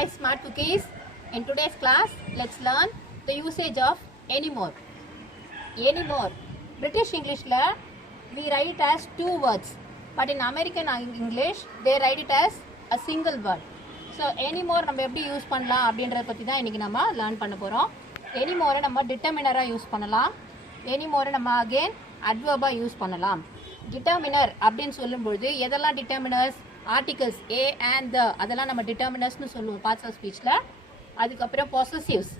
Hi smart cookies. In today's class, let's learn the usage of anymore. Anymore. British English la we write it as two words, but in American English they write it as a single word. So anymore நம்ம எப்படி use பண்ணலாம் அப்படின்றத பத்தி தான் இன்னைக்கு நம்ம learn பண்ண போறோம். Anymore நம்ம டிட்டர்மினரா யூஸ் பண்ணலாம். Anymore நம்ம again adverb யூஸ் பண்ணலாம். டிட்டர்மினர் அப்படின்னு சொல்லும்போது எதெல்லாம் டிட்டர்மினர்ஸ், ஆர்டிகல்ஸ் a and the அதெல்லாம் நம்ம டிட்டர்மினர்ஸ்னு சொல்லுவோம் பார்ட்ஸ் ஆஃப் ஸ்பீச்ல. அதுக்கப்புறம் possessives,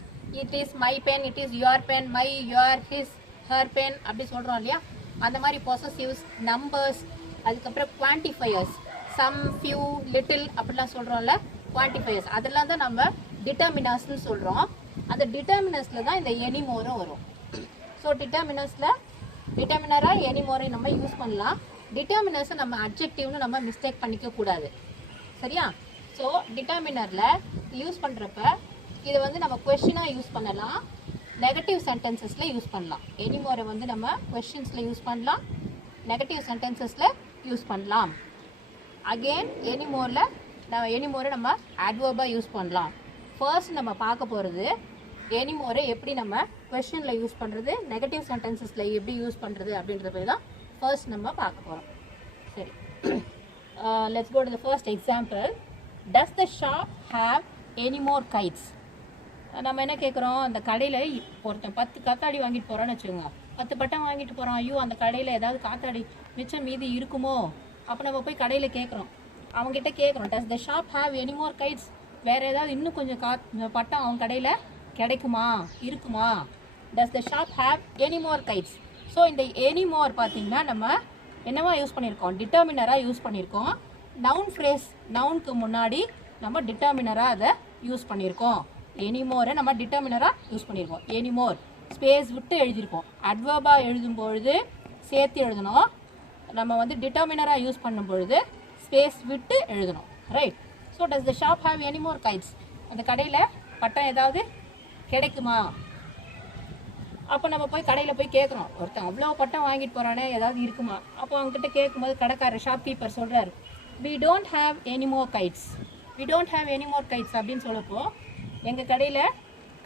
it is my pen, it is your pen, my your his her pen அப்படி சொல்றோம் இல்லையா, அந்த மாதிரி பொசசிவ்ஸ். நம்பர்ஸ், அதுக்கப்புறம் குவான்டிஃபையர்ஸ், சம், ஃபியூ, லிட்டில் அப்படிலாம் சொல்றோம்ல, குவான்டிஃபையர்ஸ், அதெல்லாம் தான் நம்ம டிட்டர்மினர்ஸ்னு சொல்றோம். அந்த டிட்டர்மினர்ஸ்ல தான் இந்த எனிமோரும் வரும். ஸோ டிட்டர்மினரா எனிமோரை நம்ம யூஸ் பண்ணலாம். டிட்டர்மினர்ஸை நம்ம அட்ஜெக்டிவ்னு நம்ம மிஸ்டேக் பண்ணிக்க கூடாது, சரியா? ஸோ டிட்டர்மினர்ல யூஸ் பண்றப்ப இது வந்து நம்ம கொஸ்டினா யூஸ் பண்ணலாம், நெகட்டிவ் சென்டென்சஸ்ல யூஸ் பண்ணலாம். எனிமோரை வந்து நம்ம கொஸ்டின்ஸ்ல யூஸ் பண்ணலாம், நெகட்டிவ் சென்டென்சஸ்ல யூஸ் பண்ணலாம். அகெயின் எனிமோரை நம்ம அட்வர்பா யூஸ் பண்ணலாம். ஃபர்ஸ்ட் நம்ம பார்க்க போறது எனிமோரை எப்படி நம்ம கொஸ்டின்ல யூஸ் பண்றது, நெகட்டிவ் சென்டென்சஸ்ல எப்படி யூஸ் பண்றது அப்படின்றத தான் ஃபர்ஸ்ட் நம்ம பார்க்க போறோம். சரி, let's go to the first example. Does the shop have any more kites? நம்ம என்ன கேட்குறோம், அந்த கடையில் ஒருத்தன் 10 காத்தாடி வாங்கிட்டு போகிறான்னு வச்சுக்கோங்க, 10 பட்டம் வாங்கிட்டு போகிறான். ஐயோ அந்த கடையில் ஏதாவது காத்தாடி மிச்சம் மீதி இருக்குமோ? அப்போ நம்ம போய் கடையில் கேட்குறோம், அவங்ககிட்ட கேட்குறோம், does the shop have any more kites? வேறு ஏதாவது இன்னும் கொஞ்சம் பட்டம் அவங்க கடையில் கிடைக்குமா, இருக்குமா? Does the shop have any more kites? ஸோ இந்த எனி மோர் பார்த்தீங்கன்னா நம்ம என்னவா யூஸ் பண்ணியிருக்கோம், டிட்டர்மினராக யூஸ் பண்ணியிருக்கோம். நவுன் ஃப்ரேஸ், நவுனுக்கு முன்னாடி நம்ம டிட்டர்மினராக அதை யூஸ் பண்ணியிருக்கோம். எனிமோரை நம்ம டிட்டர்மினராக யூஸ் பண்ணியிருக்கோம். எனிமோர் ஸ்பேஸ் விட்டு எழுதியிருக்கோம். அட்வர்பாக எழுதும்பொழுது சேர்த்து எழுதணும். நம்ம வந்து டிட்டர்மினராக யூஸ் பண்ணும்பொழுது ஸ்பேஸ் விட்டு எழுதணும், right? So does the shop have any more guides? அந்த கடையில் பட்டம் ஏதாவது கிடைக்குமா? அப்போ நம்ம போய் கடையில் போய் கேட்குறோம், ஒருத்தன் அவ்வளோ பட்டம் வாங்கிட்டு போகிறானே, ஏதாவது இருக்குமா? அப்போ அவங்ககிட்ட கேட்கும்போது கடைக்காரர், ஷாப்கீப்பர் சொல்கிறார், we don't have any more kites, we don't have any more kites அப்படின்னு சொல்லப்போ எங்கள் கடையில்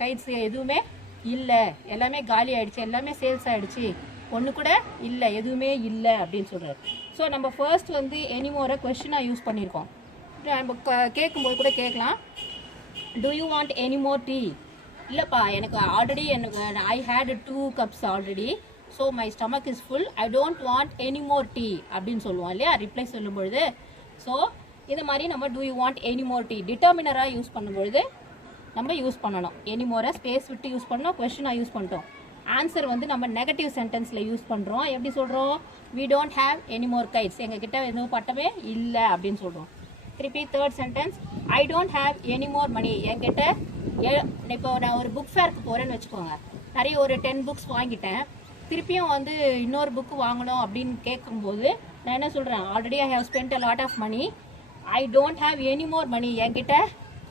கைட்ஸ் எதுவுமே இல்லை, எல்லாமே காலி ஆகிடுச்சு, எல்லாமே சேல்ஸ் ஆகிடுச்சு, ஒன்று கூட இல்லை, எதுவுமே இல்லை அப்படின்னு சொல்கிறார். ஸோ நம்ம ஃபர்ஸ்ட் வந்து எனிமோரை கொஸ்டினாக யூஸ் பண்ணியிருக்கோம். நம்ம கேட்கும்போது கூட கேட்கலாம், do you want any more tea? இல்லைப்பா, எனக்கு already I had 2 cups already, so my stomach is full, I don't want any more tea அப்படின்னு சொல்லுவோம் இல்லையா, ரிப்ளை சொல்லும்பொழுது. ஸோ இது மாதிரி நம்ம do you want any more tea டிட்டர்மினராக யூஸ் பண்ணும்பொழுது நம்ம யூஸ் பண்ணணும். எனிமோரை ஸ்பேஸ் விட்டு யூஸ் பண்ணோம், கொஸ்டினாக யூஸ் பண்ணிட்டோம். ஆன்சர் வந்து நம்ம நெகட்டிவ் சென்டென்ஸில் யூஸ் பண்ணுறோம். எப்படி சொல்கிறோம், we don't have any more kites, எங்ககிட்ட எதுவும் பட்டமே இல்லை அப்படின்னு சொல்கிறோம். திருப்பி third sentence, I don't have any more money, என்கிட்ட இப்போ நான் ஒரு புக் ஃபேருக்கு போகிறேன்னு வச்சுக்கோங்க, நிறைய ஒரு 10 புக்ஸ் வாங்கிட்டேன், திருப்பியும் வந்து இன்னொரு புக்கு வாங்கணும் அப்படின்னு கேட்கும்போது நான் என்ன சொல்கிறேன், already I have spent a lot of money, I don't have any more money, என்கிட்ட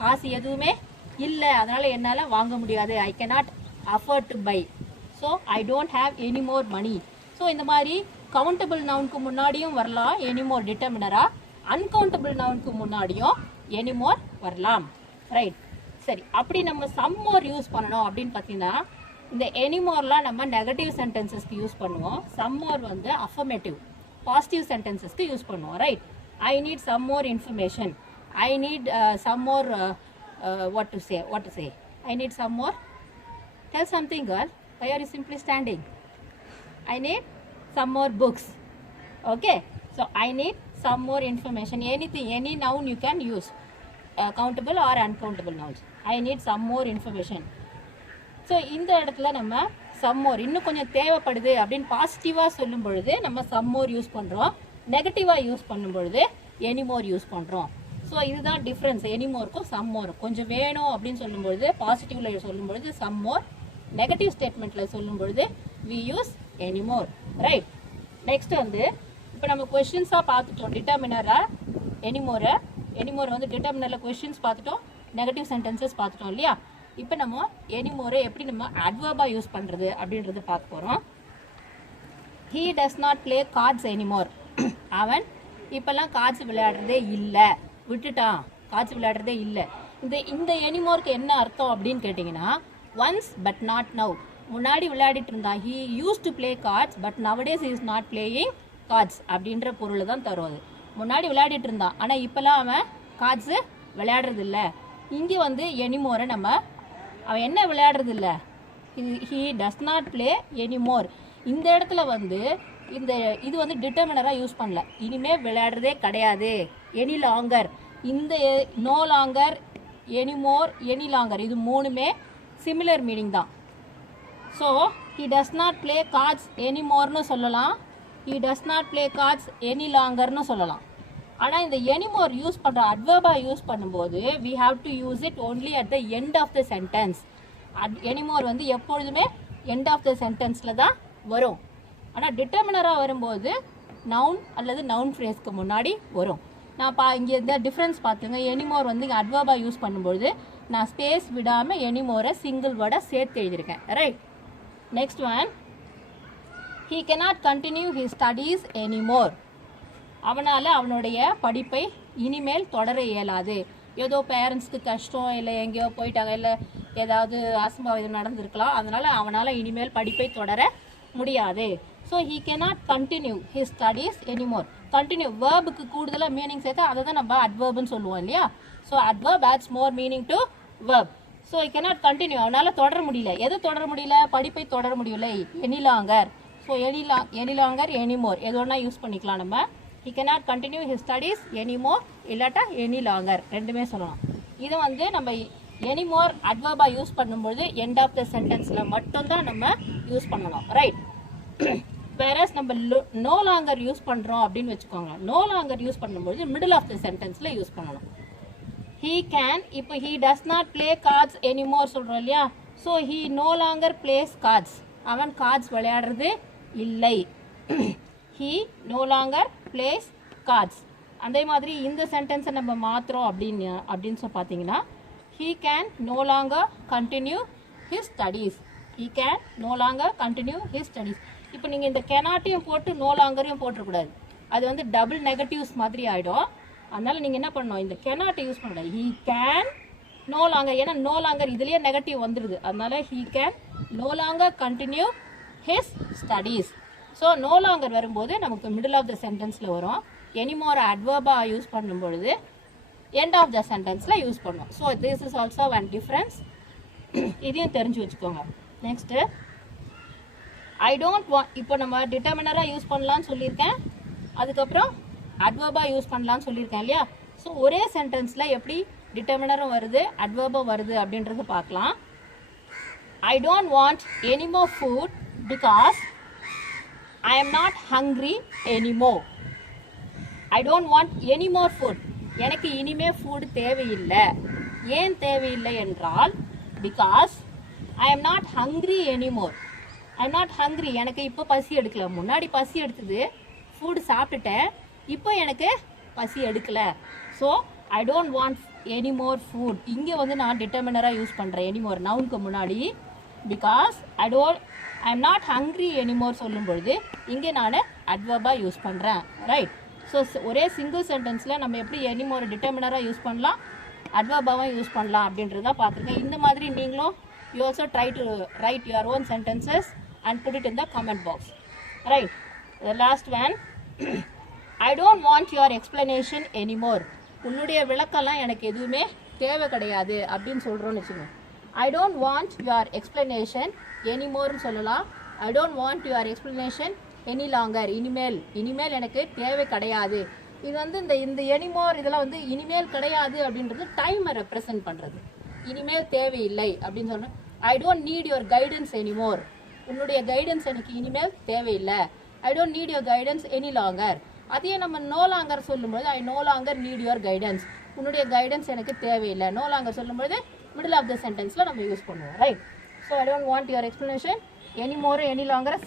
காசு எதுவுமே இல்லை, அதனால் என்னால் வாங்க முடியாது, I cannot afford to buy, so I don't have any more money. So இந்த மாதிரி கவுண்டபிள் நவுனுக்கு முன்னாடியும் வரலாம் எனிமோர் டிட்டர்மினரா, அன்கவுண்டபிள் நவுனுக்கு முன்னாடியும் எனிமோர் வரலாம், ரைட்? சரி, அப்படி நம்ம சம்மோர் யூஸ் பண்ணணும் அப்படின்னு பார்த்தீங்கன்னா இந்த எனிமோர்லாம் நம்ம நெகட்டிவ் சென்டென்சஸ்க்கு யூஸ் பண்ணுவோம், சம்மோர் வந்து அஃபர்மேட்டிவ் பாசிட்டிவ் சென்டென்சஸ்க்கு யூஸ் பண்ணுவோம், right? I need some more information, I need some more what to say, I need some more, tell something girl, why are you simply standing? I need some more books, okay? So I need some more information, anything, any noun you can use, countable or uncountable nouns. I need some more information. So இந்த இடத்துல நம்ம some more இன்னும் கொஞ்சம் தேவைப்படுது அப்படின்னு பாசிட்டிவாக சொல்லும் பொழுது நம்ம சம்மோர் யூஸ் பண்ணுறோம், நெகட்டிவாக யூஸ் பண்ணும் பொழுது எனிமோர் யூஸ் பண்ணுறோம். ஸோ இதுதான் டிஃப்ரென்ஸ் எனிமோருக்கும் சம்மோரும். கொஞ்சம் வேணும் அப்படின்னு சொல்லும்பொழுது பாசிட்டிவில் சொல்லும்பொழுது சம்மோர், நெகட்டிவ் ஸ்டேட்மெண்ட்டில் சொல்லும் பொழுது we use anymore, right? Next வந்து இப்போ நம்ம கொஸ்டின்ஸாக பார்த்துட்டோம் டிட்டர்மினராக எனிமோரை வந்து டிட்டர்மினரில் கொஸ்டின்ஸ் பார்த்துட்டோம், நெகட்டிவ் சென்டென்சஸ் பார்த்துட்டோம் இல்லையா? இப்போ நம்ம எனிமோரை எப்படி நம்ம அட்வர்பாக யூஸ் பண்ணுறது அப்படின்றத பார்க்க போகிறோம். he does not play cards anymore, அவன் இப்போல்லாம் கார்ட்ஸ் விளையாடுறதே இல்லை, விட்டுட்டான், கார்ட்ஸ் விளையாடுறதே இல்லை. இந்த எனிமோருக்கு என்ன அர்த்தம் அப்படின்னு கேட்டிங்கன்னா, ஒன்ஸ் பட் நாட் நவ். முன்னாடி விளையாடிட்டு இருந்தான், he use to play cards but nowadays is not playing cards அப்படின்ற பொருள் தான் தரும் அது. முன்னாடி விளையாடிட்டு இருந்தான், ஆனால் இப்போல்லாம் அவன் கார்ட்ஸு விளையாடுறது இல்லை. இங்கே வந்து எனிமோரை நம்ம அவன் என்ன விளையாடுறது இல்லை, he does not play anymore. இந்த இடத்துல வந்து இது வந்து டிட்டர்மினராக யூஸ் பண்ணல, இனிமேல் விளையாடுறதே கிடையாது. எனி லாங்கர், இந்த no longer, anymore, any longer இது மூணுமே சிமிலர் மீனிங் தான். So he does not play cards எனிமோர்னு சொல்லலாம், he does not play cards any லாங்கர்னு சொல்லலாம். ஆனால் இந்த எனிமோர் யூஸ் பண்ணுற அட்வர்பாக யூஸ் பண்ணும்போது we have to use it only at the end of the sentence. Anymore வந்து எப்பொழுதுமே end of the sentenceல தான் வரும். ஆனால் டிட்டர்மினராக வரும்போது நவுன் அல்லது நவுன் ஃப்ரேஸ்க்கு முன்னாடி வரும். நான் இங்கே இந்த டிஃப்ரென்ஸ் பார்த்துங்க. எனிமோர் வந்து இங்கே அட்வர்பாக யூஸ் பண்ணும்போது நான் ஸ்பேஸ் விடாமல் எனிமோரை சிங்கிள் வேர்டாக சேர்த்து எழுதியிருக்கேன். Right, next one, he cannot continue his studies anymore. அவனால் அவனுடைய படிப்பை இனிமேல் தொடர இயலாது. ஏதோ பேரண்ட்ஸ்க்கு கஷ்டம், இல்லை எங்கேயோ போயிட்டாங்க, இல்லை ஏதாவது அசம்பாவிதம் நடந்திருக்கலாம், அதனால் அவனால் இனிமேல் படிப்பை தொடர முடியாது. So he cannot continue his studies anymore. Continue வேர்புக்கு கூடுதலாக மீனிங் சேர்த்து அதை தான் நம்ம அட்வர்ப்னு சொல்லுவோம் இல்லையா. So adverb adds more meaning to verb. So he cannot continue, அவனால் தொடர முடியல. எது தொடர முடியல, படிப்பை தொடர முடியல. Any longer, so any longer, anymore எது ஒன்றா யூஸ் பண்ணிக்கலாம் நம்ம. he cannot continue his studies anymore இல்லாட்டா எனி லாங்கர் ரெண்டுமே சொல்லலாம். இது வந்து நம்ம எனிமோர் அட்வர்பாக யூஸ் பண்ணும்போது எண்ட் ஆஃப் த சென்டென்ஸில் மட்டும்தான் நம்ம யூஸ் பண்ணணும். ரைட், வேறஸ் நம்ம நோ லாங்கர் யூஸ் பண்ணுறோம் அப்படின்னு வச்சுக்கோங்க. நோ லாங்கர் யூஸ் பண்ணும்போது மிடில் ஆஃப் த சென்டென்ஸில் யூஸ் பண்ணணும். he can, இப்போ he does not play cards anymore சொல்கிறோம் இல்லையா. So he no longer plays cards, அவன் கார்ட்ஸ் விளையாடுறது இல்லை. he no longer plays cards. அதே மாதிரி இந்த சென்டென்ஸை நம்ம மாற்றுறோம் அப்படின்னு சொல்லி பார்த்தீங்கன்னா, he can no longer continue his studies. he can no longer continue his studies. இப்போ நீங்கள் இந்த கெனாட்டையும் போட்டு நோ லாங்கரையும் போட்டுறக்கூடாது, அது வந்து டபுள் நெகட்டிவ்ஸ் மாதிரி ஆகிடும். அதனால் நீங்கள் என்ன பண்ணணும், இந்த கெனாட்டை யூஸ் பண்ணக்கூடாது. he can no longer, ஏன்னா நோ லாங்கர் இதுலேயே நெகட்டிவ் வந்துடுது, அதனால he can no longer continue his studies. So no longer வரும்போது நமக்கு மிடில் ஆஃப் த சென்டென்ஸில் வரும். எனிமோர் அட்வர்பாக யூஸ் பண்ணும்பொழுது எண்ட் ஆஃப் த சென்டென்ஸில் யூஸ் பண்ணும். So this is also one difference, இதையும் தெரிஞ்சு வச்சுக்கோங்க. நெக்ஸ்ட்டு, ஐ டோன்ட் வாண்ட், இப்போ நம்ம டிட்டர்மினராக யூஸ் பண்ணலான்னு சொல்லியிருக்கேன், அதுக்கப்புறம் அட்வர்பாக யூஸ் பண்ணலான்னு சொல்லியிருக்கேன் இல்லையா. ஸோ ஒரே சென்டென்ஸில் எப்படி டிட்டர்மினரும் வருது அட்வர்பும் வருது அப்படின்றத பார்க்கலாம். ஐ don't want any more food because I am not hungry anymore. I don't want any more food, எனக்கு இனிமே ஃபுட் தேவையில்லை. ஏன் தேவையில்லை என்றால், because I am not hungry anymore. I am not hungry, எனக்கு இப்போ பசி எடுக்கல. முன்னாடி பசி எடுத்தது, ஃபுட் சாப்பிட்டுட்டேன், இப்போ எனக்கு பசி எடுக்கலை. So I don't want any more food. இங்கே வந்து நான் டிட்டர்மினராக யூஸ் பண்ணுறேன் எனிமோர் நவுனுக்கு முன்னாடி. Because I am not hungry anymore சொல்லும் பொழுது இங்கே நான் அட்வர்பாக யூஸ் பண்ணுறேன். ரைட், ஸோ ஒரே சிங்கிள் சென்டென்ஸில் நம்ம எப்படி எனிமோர் டிட்டர்மினராக யூஸ் பண்ணலாம், அட்வர்பாகவும் யூஸ் பண்ணலாம் அப்படின்றத பார்த்துருக்கேன். இந்த மாதிரி நீங்களும் you also try to write your own sentences and put it in the comment box. Right, the last one, I don't want your explanation anymore. உன்னுடைய விளக்கெல்லாம் எனக்கு எதுவுமே தேவை கிடையாது அப்படின்னு சொல்கிறோன்னு வச்சுக்கோங்க. I don't want your explanation anymore சொல்லலாம். I don't want your explanation any longer. இனிமேல் எனக்கு தேவை கிடையாது. இது வந்து இந்த எனிமோர் இதெல்லாம் வந்து இனிமேல் கிடையாது அப்படின்றது டைமை ரெப்ரசன்ட் பண்ணுறது. இனிமேல் தேவையில்லை அப்படின்னு சொன்னேன். I don't need your guidance anymore, உன்னுடைய கைடன்ஸ் எனக்கு இனிமேல் தேவையில்லை. I don't need your guidance any longer. அதையே நம்ம நோ லாங்கர் சொல்லும்போது I know longer need your guidance, உன்னுடைய கைடன்ஸ் எனக்கு தேவையில்லை. நோ லாங்கர் சொல்லும்போது மிடில் ஆஃப் த சென்டென்ஸில் நம்ம யூஸ் பண்ணுவோம். Right, so I don't want your explanation anymore any longer